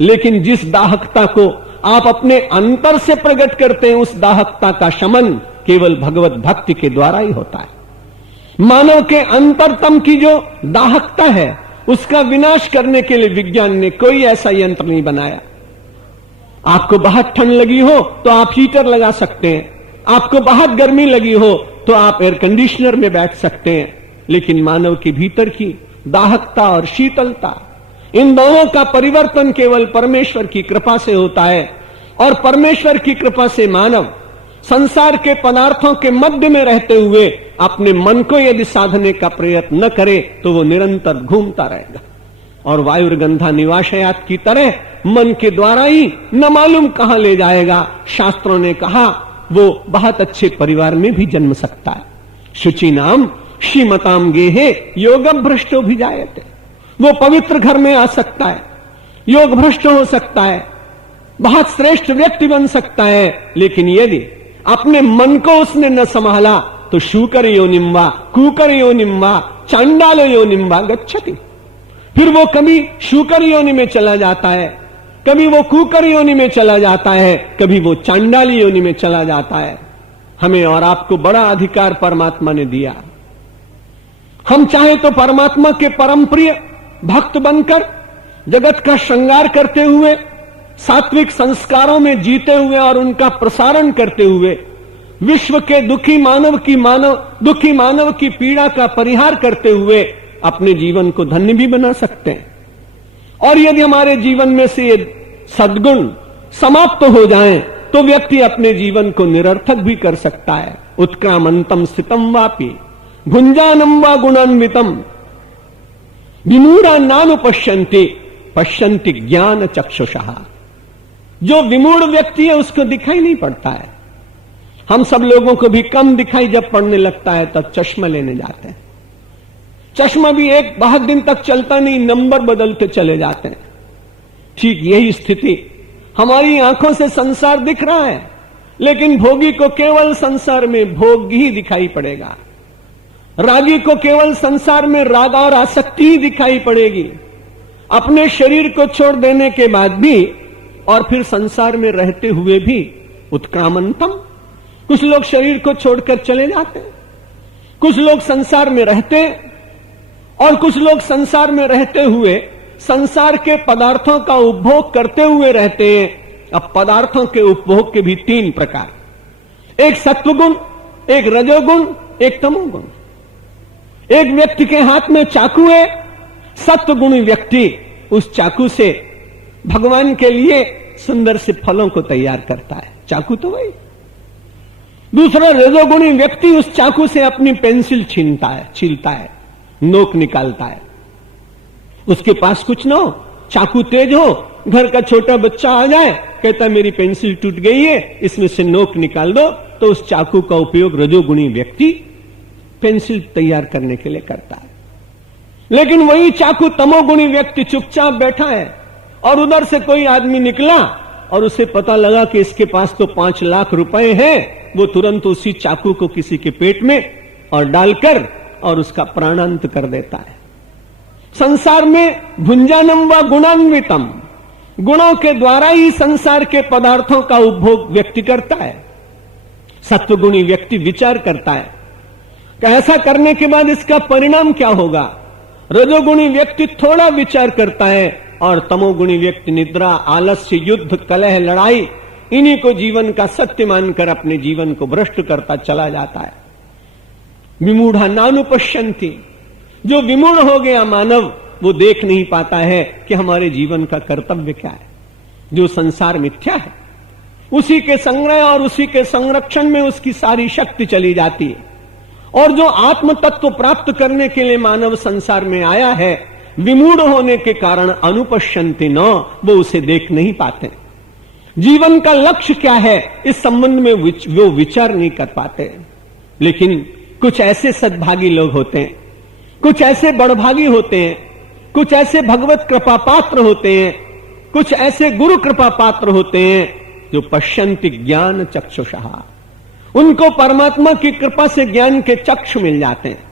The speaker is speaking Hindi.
लेकिन जिस दाहकता को आप अपने अंतर से प्रकट करते हैं, उस दाहकता का शमन केवल भगवत भक्ति के द्वारा ही होता है। मानव के अंतरतम की जो दाहकता है, उसका विनाश करने के लिए विज्ञान ने कोई ऐसा यंत्र नहीं बनाया। आपको बहुत ठंड लगी हो तो आप हीटर लगा सकते हैं, आपको बहुत गर्मी लगी हो तो आप एयर कंडीशनर में बैठ सकते हैं, लेकिन मानव के भीतर की दाहकता और शीतलता, इन दोनों का परिवर्तन केवल परमेश्वर की कृपा से होता है। और परमेश्वर की कृपा से मानव संसार के पदार्थों के मध्य में रहते हुए अपने मन को यदि साधने का प्रयत्न न करे तो वो निरंतर घूमता रहेगा और वायुर्गंधा निवासयात की तरह मन के द्वारा ही न मालूम कहां ले जाएगा। शास्त्रों ने कहा वो बहुत अच्छे परिवार में भी जन्म सकता है। शुचि नाम श्रीमताम गेहे योगम भ्रष्टो भी जायते, वो पवित्र घर में आ सकता है, योग भ्रष्ट हो सकता है, बहुत श्रेष्ठ व्यक्ति बन सकता है, लेकिन यदि अपने मन को उसने न संभाला तो शूकर योनिम्बा, कूकर योनिम्बा, चांडाल योनिम्बा गच्छति। फिर वो कभी शूकर योनि में चला जाता है, कभी वो कूकर योनि में चला जाता है, कभी वो चांडाल योनि में चला जाता है। हमें और आपको बड़ा अधिकार परमात्मा ने दिया। हम चाहे तो परमात्मा के परम प्रिय भक्त बनकर जगत का श्रृंगार करते हुए, सात्विक संस्कारों में जीते हुए और उनका प्रसारण करते हुए विश्व के दुखी मानव की पीड़ा का परिहार करते हुए अपने जीवन को धन्य भी बना सकते हैं। और यदि हमारे जीवन में से ये सद्गुण समाप्त हो जाएं तो व्यक्ति अपने जीवन को निरर्थक भी कर सकता है। उत्क्रामंतम स्थितम वापि भुंजानम वा गुणान्वितम विमूढ़ा नानुपश्यन्ति पश्यन्ति ज्ञान चक्षुषः। जो विमूढ़ व्यक्ति है उसको दिखाई नहीं पड़ता है। हम सब लोगों को भी कम दिखाई जब पड़ने लगता है तब चश्मा लेने जाते हैं। चश्मा भी एक बहुत दिन तक चलता नहीं, नंबर बदलते चले जाते हैं। ठीक यही स्थिति, हमारी आंखों से संसार दिख रहा है, लेकिन भोगी को केवल संसार में भोग ही दिखाई पड़ेगा। रागी को केवल संसार में राग और आसक्ति ही दिखाई पड़ेगी। अपने शरीर को छोड़ देने के बाद भी और फिर संसार में रहते हुए भी उत्क्रामंतम, कुछ लोग शरीर को छोड़कर चले जाते हैं, कुछ लोग संसार में रहते हैं और कुछ लोग संसार में रहते हुए संसार के पदार्थों का उपभोग करते हुए रहते हैं। अब पदार्थों के उपभोग के भी तीन प्रकार, एक सत्वगुण, एक रजोगुण, एक तमोगुण। एक व्यक्ति के हाथ में चाकू है, सत्वगुणी व्यक्ति उस चाकू से भगवान के लिए सुंदर से फलों को तैयार करता है, चाकू तो वही। दूसरा रजोगुणी व्यक्ति उस चाकू से अपनी पेंसिल छीलता है, नोक निकालता है। उसके पास कुछ ना हो, चाकू तेज हो, घर का छोटा बच्चा आ जाए, कहता मेरी पेंसिल टूट गई है, इसमें से नोक निकाल दो, तो उस चाकू का उपयोग रजोगुणी व्यक्ति पेंसिल तैयार करने के लिए करता है। लेकिन वही चाकू तमोगुणी व्यक्ति चुपचाप बैठा है और उधर से कोई आदमी निकला और उसे पता लगा कि इसके पास तो 5 लाख रुपए हैं, वो तुरंत उसी चाकू को किसी के पेट में और डालकर और उसका प्राणांत कर देता है। संसार में भुंजानम व गुणान्वितम, गुणों के द्वारा ही संसार के पदार्थों का उपभोग व्यक्ति करता है। सत्वगुणी व्यक्ति विचार करता है कि ऐसा करने के बाद इसका परिणाम क्या होगा। रजोगुणी व्यक्ति थोड़ा विचार करता है और तमोगुणी व्यक्ति निद्रा, आलस्य, युद्ध, कलह, लड़ाई, इन्हीं को जीवन का सत्य मानकर अपने जीवन को भ्रष्ट करता चला जाता है। विमूढ़ा नानुपश्यन्ति, जो विमूढ़ हो गया मानव, वो देख नहीं पाता है कि हमारे जीवन का कर्तव्य क्या है। जो संसार मिथ्या है उसी के संग्रह और उसी के संरक्षण में उसकी सारी शक्ति चली जाती है, और जो आत्म तत्व प्राप्त करने के लिए मानव संसार में आया है, विमूढ़ होने के कारण अनुपश्यन्ति न, वो उसे देख नहीं पाते। जीवन का लक्ष्य क्या है इस संबंध में वो विचार नहीं कर पाते। लेकिन कुछ ऐसे सद्भागी लोग होते हैं, कुछ ऐसे बड़भागी होते हैं, कुछ ऐसे भगवत कृपा पात्र होते हैं, कुछ ऐसे गुरु कृपा पात्र होते हैं जो पश्यन्ति ज्ञान चक्षुषः, उनको परमात्मा की कृपा से ज्ञान के चक्षु मिल जाते हैं।